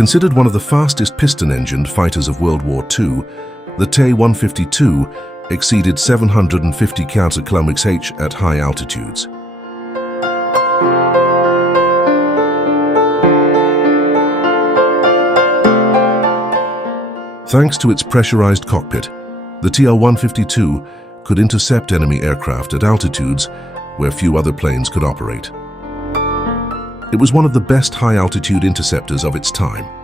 Considered one of the fastest piston-engined fighters of World War II, the Te-152 exceeded 750 km/h at high altitudes. Thanks to its pressurized cockpit, the Te-152 could intercept enemy aircraft at altitudes where few other planes could operate. It was one of the best high-altitude interceptors of its time.